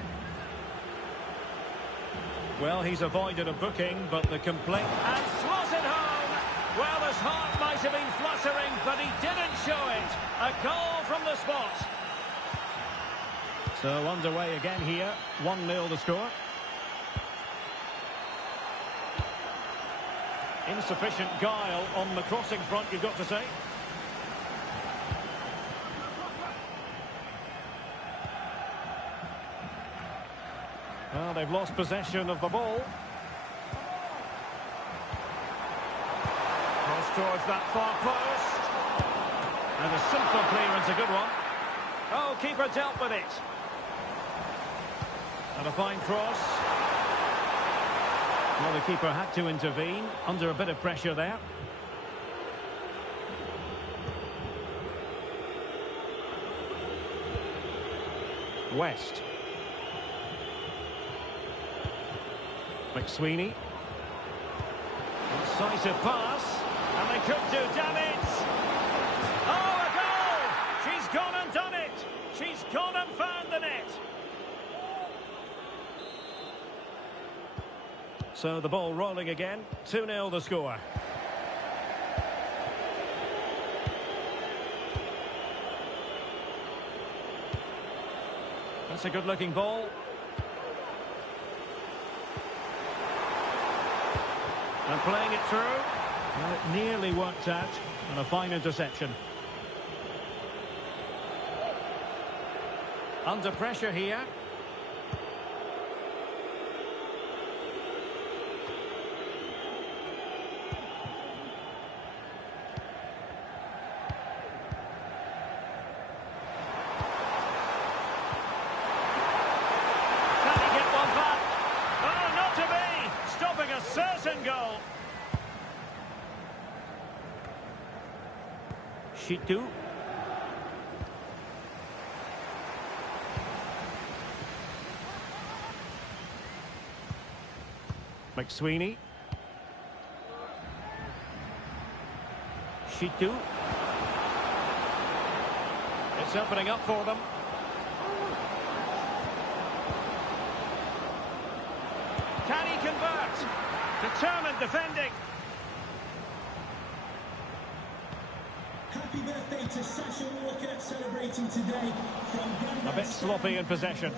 Well, he's avoided a booking, but the complaint... And slots it home! Well, his heart might have been fluttering, but he didn't show it. A goal from the spot. So underway again here. 1-0 the score. Insufficient guile on the crossing front, you've got to say. Well, they've lost possession of the ball. Cross towards that far post. And a simple clearance, a good one. Oh, keeper dealt with it. And a fine cross. Well, the keeper had to intervene, under a bit of pressure there. West. McSweeney. Incisive pass. And they could do damage. Oh, a goal! She's gone and done it! She's gone and found the net! So the ball rolling again. 2-0 the score. That's a good-looking ball. And playing it through. Well, it nearly worked out. And a fine interception. Under pressure here. Certain goal. Shitu. McSweeney. Shitu. It's opening up for them. Can he convert? Determined defending. Happy birthday to Sasha Walker, celebrating today from A bit sloppy in possession.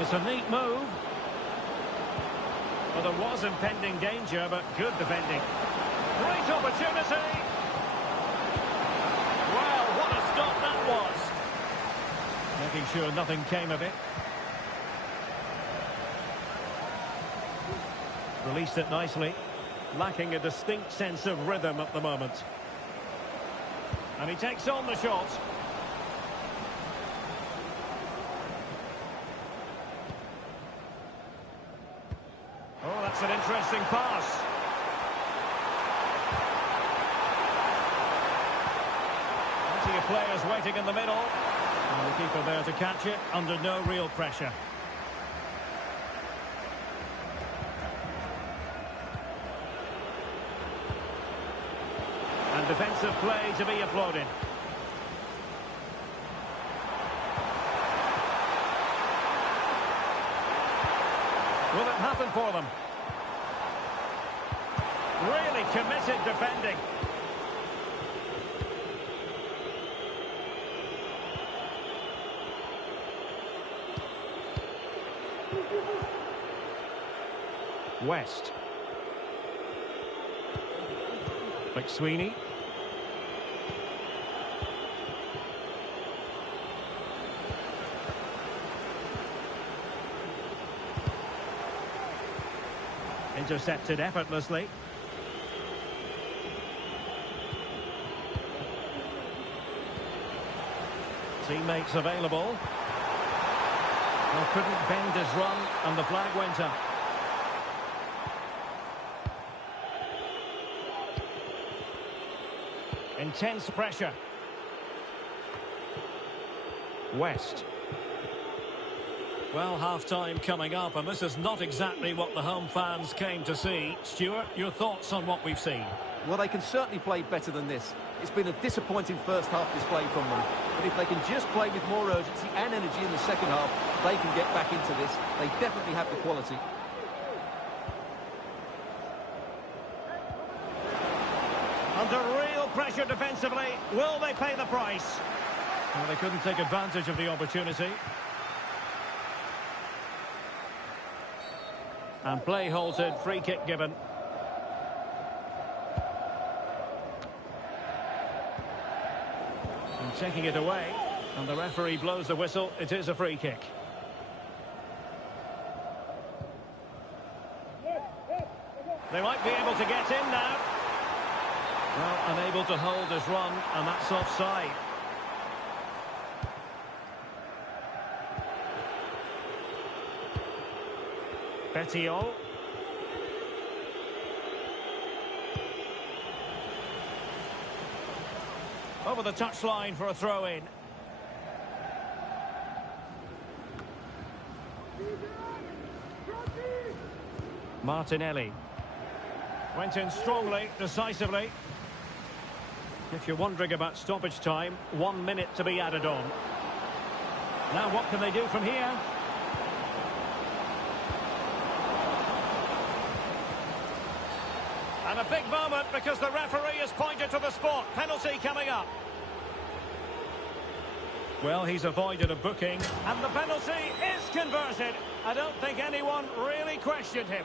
It's a neat move. Well, there was impending danger, but good defending. Great opportunity. Well, what a stop that was. Making sure nothing came of it. Released it nicely. Lacking a distinct sense of rhythm at the moment. And he takes on the shot. Oh, that's an interesting pass. Plenty of players waiting in the middle. And the keeper there to catch it under no real pressure. And defensive play to be applauded. Will it happen for them? Really committed defending. West. McSweeney. Intercepted effortlessly. Teammates available. Well, couldn't bend his run, and the flag went up. Intense pressure. West. Well, half-time coming up, and this is not exactly what the home fans came to see. Stuart, your thoughts on what we've seen? Well, they can certainly play better than this. It's been a disappointing first half display from them. But if they can just play with more urgency and energy in the second half, they can get back into this. They definitely have the quality. Under real pressure defensively, will they pay the price? Well, they couldn't take advantage of the opportunity. And play halted, free kick given. And taking it away, and the referee blows the whistle. It is a free kick. They might be able to get in now. Well, unable to hold his run, and that's offside. Petiol. Over the touchline for a throw-in. Martinelli. Went in strongly, decisively. If you're wondering about stoppage time, 1 minute to be added on. Now what can they do from here? And a big moment because the referee has pointed to the spot. Penalty coming up. Well, he's avoided a booking, and the penalty is converted. I don't think anyone really questioned him.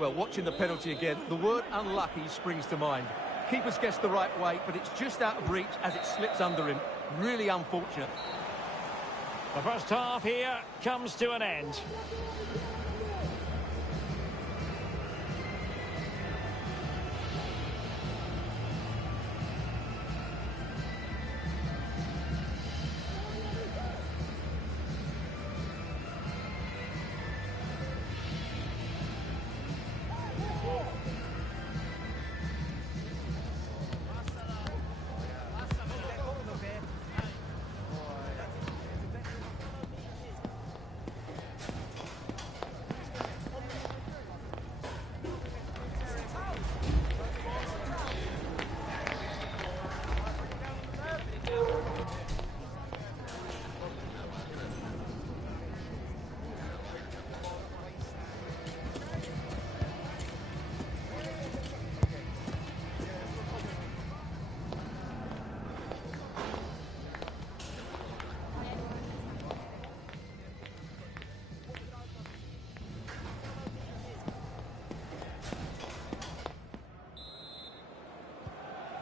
Well, watching the penalty again, the word unlucky springs to mind. Keeper's guessed the right way, but it's just out of reach as it slips under him. Really unfortunate. The first half here comes to an end.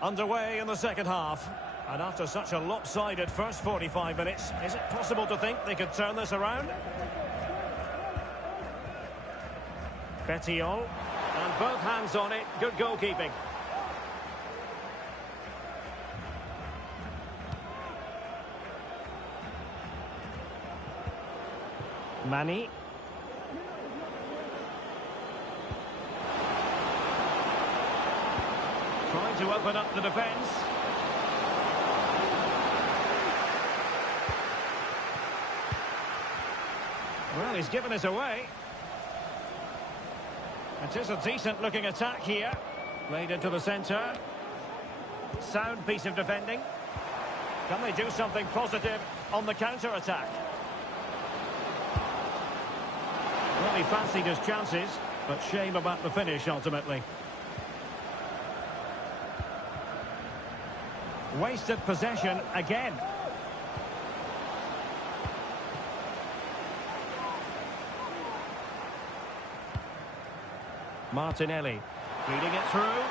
Underway in the second half. And after such a lopsided first 45 minutes, is it possible to think they could turn this around? Petiol. And both hands on it. Good goalkeeping. Manny. Trying to open up the defence. Well, he's given it away. It is a decent-looking attack here. Played into the centre. Sound piece of defending. Can they do something positive on the counter-attack? Really fancied his chances, but shame about the finish ultimately. Wasted possession again. Martinelli feeding it through.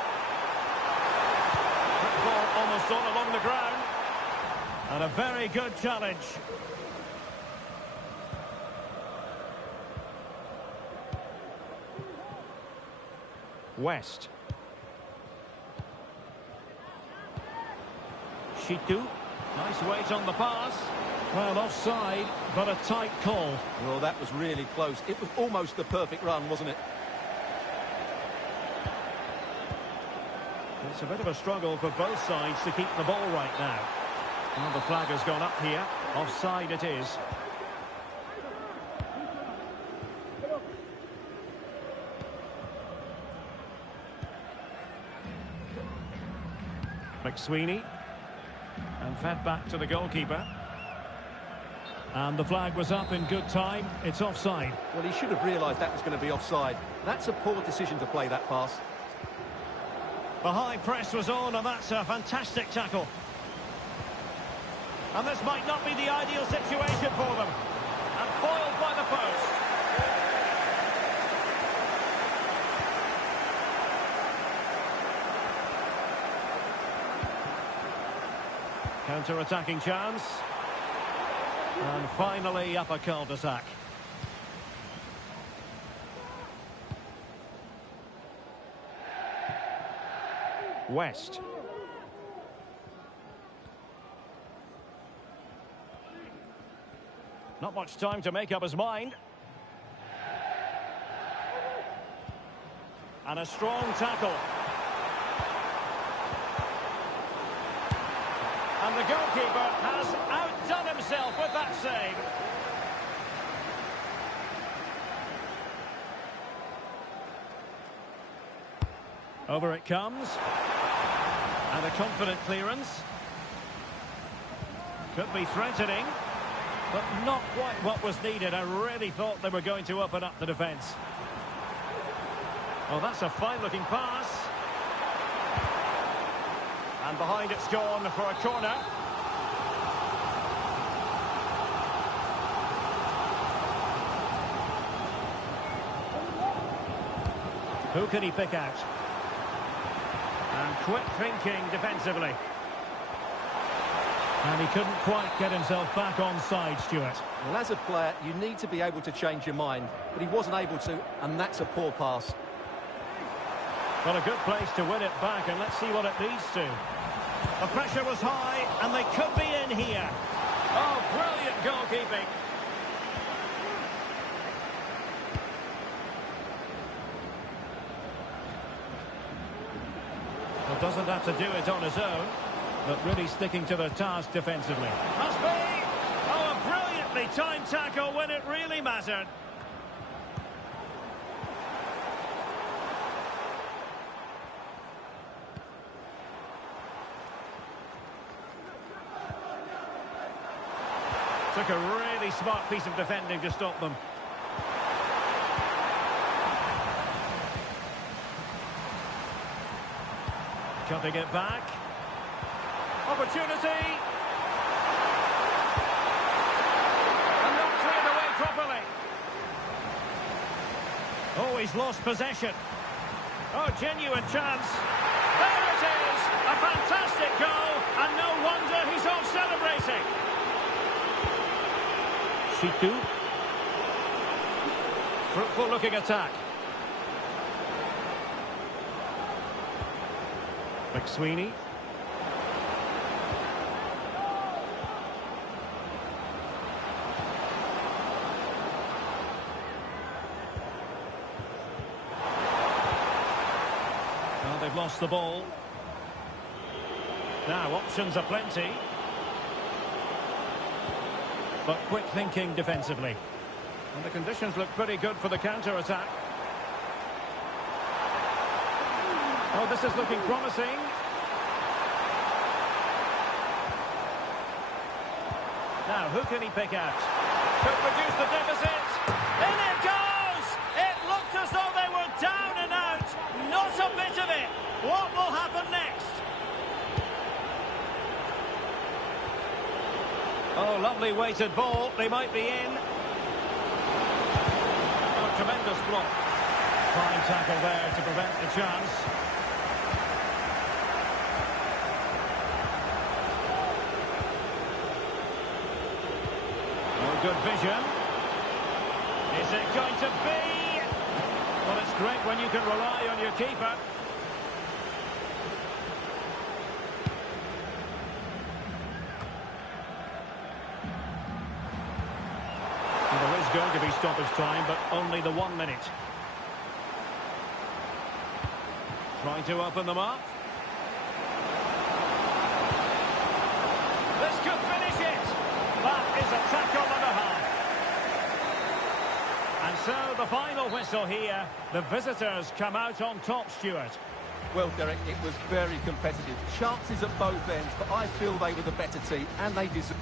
Ball almost all along the ground. And a very good challenge. West. Shitu. Nice weight on the pass. Well, offside, but a tight call. Well, that was really close. It was almost the perfect run, wasn't it? It's a bit of a struggle for both sides to keep the ball right now. Well, the flag has gone up here. Offside it is. McSweeney. And fed back to the goalkeeper. And the flag was up in good time. It's offside. Well, he should have realised that was going to be offside. That's a poor decision to play that pass. The high press was on, and that's a fantastic tackle. And this might not be the ideal situation for them. And foiled by the post. Counter-attacking chance. And finally up a cul-de-sac. West. Not much time to make up his mind. And a strong tackle. And the goalkeeper has outdone himself with that save. Over it comes. And a confident clearance. Could be threatening, but not quite what was needed. I really thought they were going to open up the defence. Well, that's a fine-looking pass. And behind it's gone for a corner. Who can he pick out? And quick thinking defensively. And he couldn't quite get himself back on side, Stuart. Well, as a player, you need to be able to change your mind, but he wasn't able to, and that's a poor pass. Well, a good place to win it back, and let's see what it leads to. The pressure was high, and they could be in here. Oh, brilliant goalkeeping. Well, doesn't have to do it on his own, but really sticking to the task defensively. Must be! Oh, a brilliantly timed tackle when it really mattered. Took a really smart piece of defending to stop them. Cutting it back. Opportunity. And not cleared away properly. Oh, he's lost possession. Oh, genuine chance. There it is! A fantastic goal, and no wonder he's off celebrating. Shitu. Fruitful looking attack. McSweeney. Well, they've lost the ball. Now, options are plenty. But quick thinking defensively. And the conditions look pretty good for the counter-attack. Oh, this is looking promising. Now, who can he pick out? Could reduce the deficit. In it goes! Lovely weighted ball. They might be in. Oh, tremendous block. Fine tackle there to prevent the chance. Oh, good vision. Is it going to be? Well, it's great when you can rely on your keeper. There is going to be stoppage time, but only the 1 minute. Trying to open them up. This could finish it. That is a tackle and a half. And so the final whistle here. The visitors come out on top, Stuart. Well, Derek, it was very competitive. Chances at both ends, but I feel they were the better team, and they deserve...